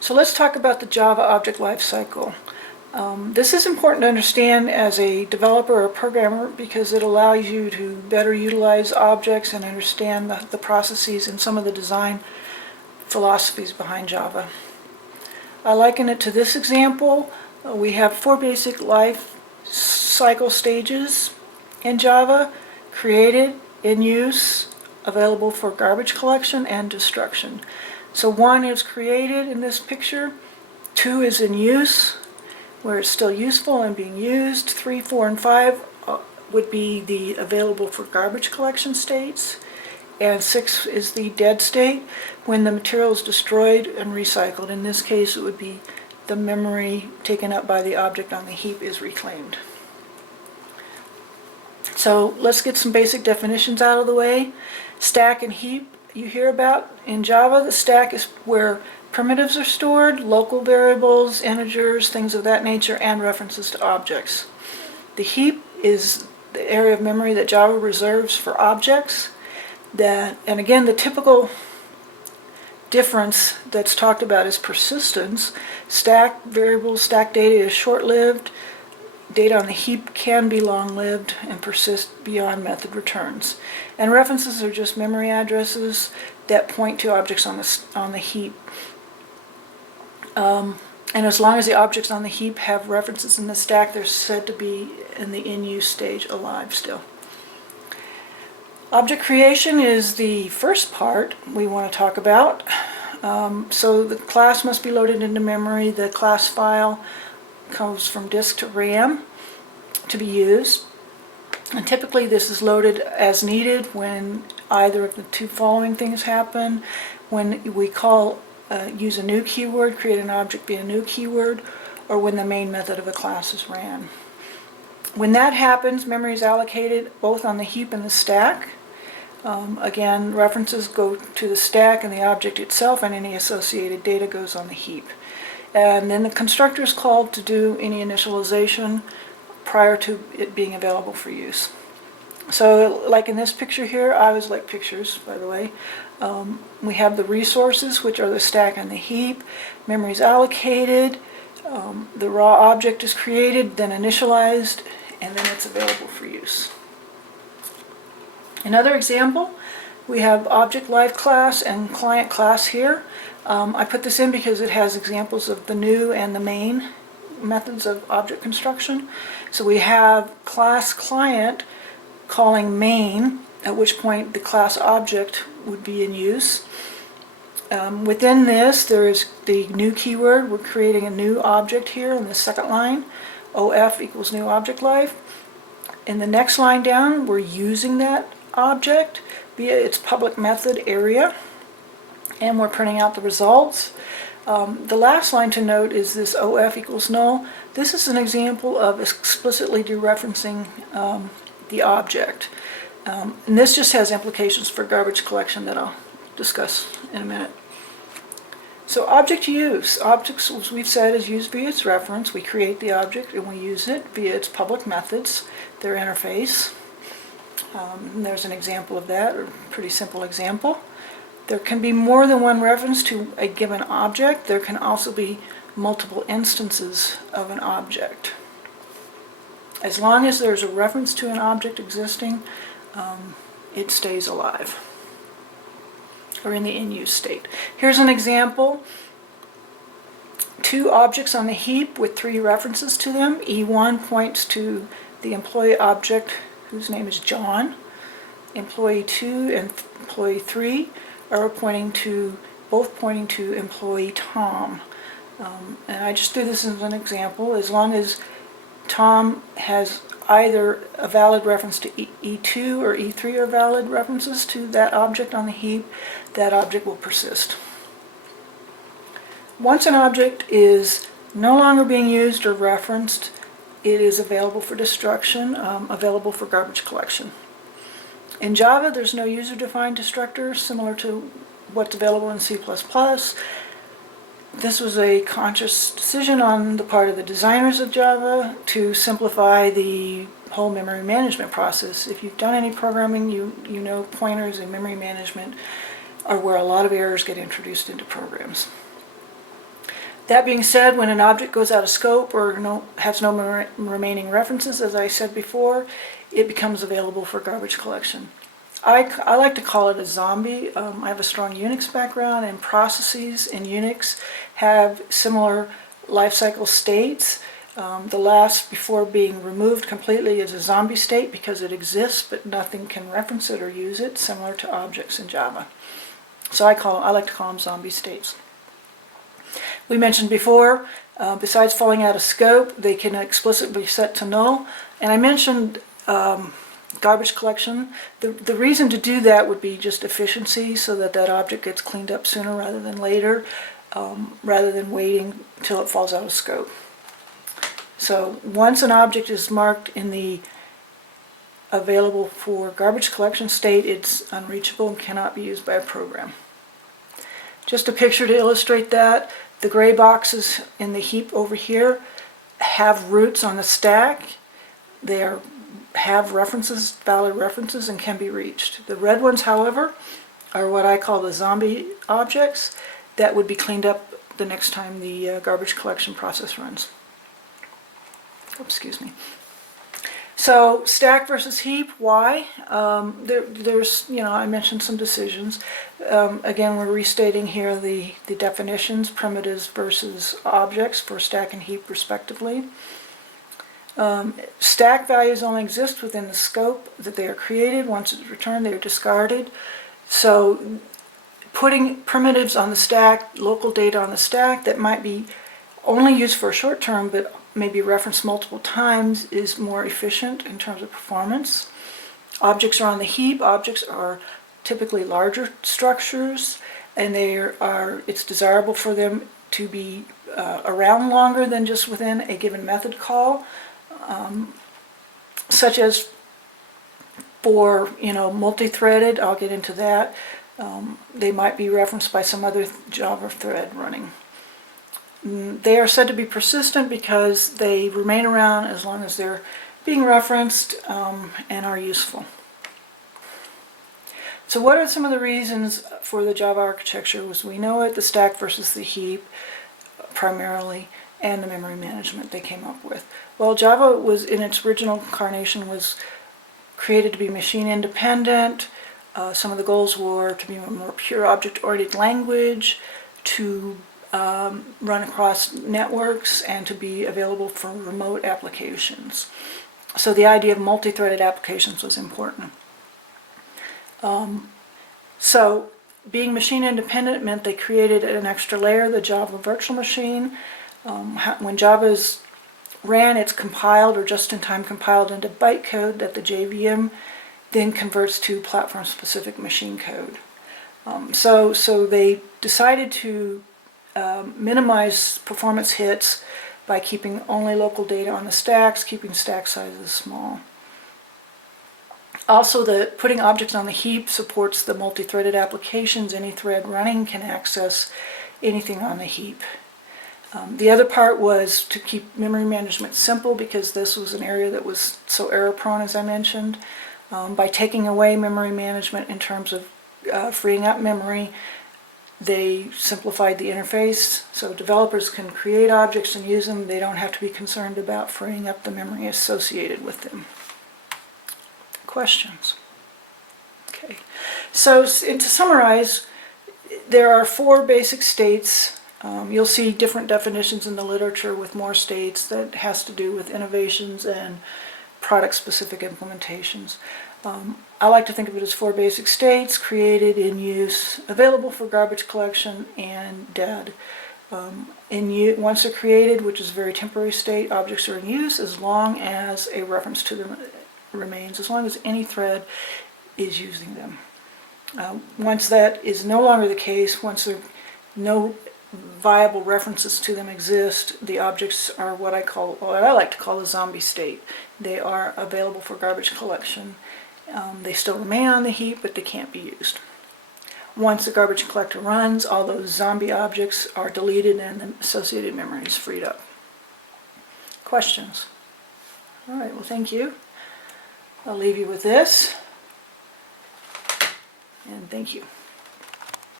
So let's talk about the Java Object Lifecycle. This is important to understand as a developer or programmer because it allows you to better utilize objects and understand the processes and some of the design philosophies behind Java. I liken it to this example. We have 4 basic life cycle stages in Java: created, in use, available for garbage collection, and destruction. So 1 is created in this picture, 2 is in use, where it's still useful and being used, 3, 4, and 5 would be the available for garbage collection states, and 6 is the dead state, when the material is destroyed and recycled. In this case, it would be the memory taken up by the object on the heap is reclaimed. So let's get some basic definitions out of the way. Stack and heap you hear about. In Java, the stack is where primitives are stored, local variables, integers, things of that nature, and references to objects. The heap is the area of memory that Java reserves for objects. And again, the typical difference that's talked about is persistence. Stack variables, stack data is short-lived. Data on the heap can be long-lived and persist beyond method returns. And references are just memory addresses that point to objects on the heap. And as long as the objects on the heap have references in the stack, they're said to be in the in-use stage alive still. Object creation is the first part we want to talk about. So the class must be loaded into memory. The class file goes from disk to RAM to be used. And typically this is loaded as needed when either of the 2 following things happen. When we use a new keyword, create an object via a new keyword, or when the main method of a class is ran. When that happens, memory is allocated both on the heap and the stack. Again, references go to the stack and the object itself, and any associated data goes on the heap. And then the constructor is called to do any initialization prior to it being available for use. So like in this picture here, I always like pictures, by the way. We have the resources, which are the stack and the heap. Memory is allocated, the raw object is created, then initialized, and then it's available for use. Another example, we have object live class and client class here. I put this in because it has examples of the new and the main methods of object construction. So we have class client calling main, at which point the class object would be in use. Within this, there is the new keyword. We're creating a new object here in the second line. OF equals new object life. In the next line down, we're using that object via its public method area, and we're printing out the results. The last line to note is this OF equals null. This is an example of explicitly dereferencing the object. And this just has implications for garbage collection that I'll discuss in a minute. So object use. Objects, as we've said, is used via its reference. We create the object and we use it via its public methods, their interface. And there's an example of that, or a pretty simple example. There can be more than one reference to a given object. There can also be multiple instances of an object. As long as there's a reference to an object existing, it stays alive, or in the in-use state. Here's an example. 2 objects on the heap with 3 references to them. E1 points to the employee object whose name is John. Employee 2 and employee 3 are both pointing to employee Tom. And I just threw this as an example. As long as Tom has either a valid reference to E2 or E3 are valid references to that object on the heap, that object will persist. Once an object is no longer being used or referenced, it is available for destruction, available for garbage collection. In Java, there's no user-defined destructor, similar to what's available in C++. This was a conscious decision on the part of the designers of Java to simplify the whole memory management process. If you've done any programming, you know pointers and memory management are where a lot of errors get introduced into programs. That being said, when an object goes out of scope or has no remaining references, as I said before, it becomes available for garbage collection. I like to call it a zombie. I have a strong Unix background, and processes in Unix have similar life cycle states. The last before being removed completely is a zombie state because it exists but nothing can reference it or use it, similar to objects in Java. So I like to call them zombie states. We mentioned before, besides falling out of scope, they can explicitly be set to null. And I mentioned garbage collection. The reason to do that would be just efficiency, so that that object gets cleaned up sooner rather than later, rather than waiting until it falls out of scope. So once an object is marked in the available for garbage collection state, it's unreachable and cannot be used by a program. Just a picture to illustrate that. The gray boxes in the heap over here have roots on the stack. They have references, valid references, and can be reached. The red ones, however, are what I call the zombie objects that would be cleaned up the next time the garbage collection process runs. Excuse me. So stack versus heap, why? There's, I mentioned some decisions. Again, we're restating here the definitions, primitives versus objects for stack and heap respectively. Stack values only exist within the scope that they are created. Once it's returned, they are discarded. So putting primitives on the stack, local data on the stack that might be only used for a short term but maybe referenced multiple times is more efficient in terms of performance. Objects are on the heap. Objects are typically larger structures, and it's desirable for them to be around longer than just within a given method call, such as for multi-threaded. I'll get into that. They might be referenced by some other Java thread running. They are said to be persistent because they remain around as long as they're being referenced and are useful. So what are some of the reasons for the Java architecture? As we know it, the stack versus the heap primarily, and the memory management they came up with. Well, Java was, in its original incarnation, was created to be machine independent. Some of the goals were to be a more pure object-oriented language, to run across networks, and to be available for remote applications. So the idea of multi-threaded applications was important. So being machine independent meant they created an extra layer, the Java virtual machine. When Java ran, it's compiled or just-in-time compiled into bytecode that the JVM then converts to platform-specific machine code. So they decided to minimize performance hits by keeping only local data on the stacks, keeping stack sizes small. Also, putting objects on the heap supports the multi-threaded applications. Any thread running can access anything on the heap. The other part was to keep memory management simple, because this was an area that was so error-prone, as I mentioned. By taking away memory management in terms of freeing up memory, they simplified the interface, so developers can create objects and use them. They don't have to be concerned about freeing up the memory associated with them. Questions? Okay, so to summarize, there are 4 basic states. You'll see different definitions in the literature with more states. That has to do with innovations and product-specific implementations. I like to think of it as 4 basic states: created, in use, available for garbage collection, and dead. Once they're created, which is a very temporary state, objects are in use as long as a reference to them remains, as long as any thread is using them. Once that is no longer the case, once no viable references to them exist, the objects are what I like to call a zombie state. They are available for garbage collection. They still remain on the heap, but they can't be used. Once the garbage collector runs, all those zombie objects are deleted and the associated memory is freed up. Questions? All right, well, thank you. I'll leave you with this, and thank you.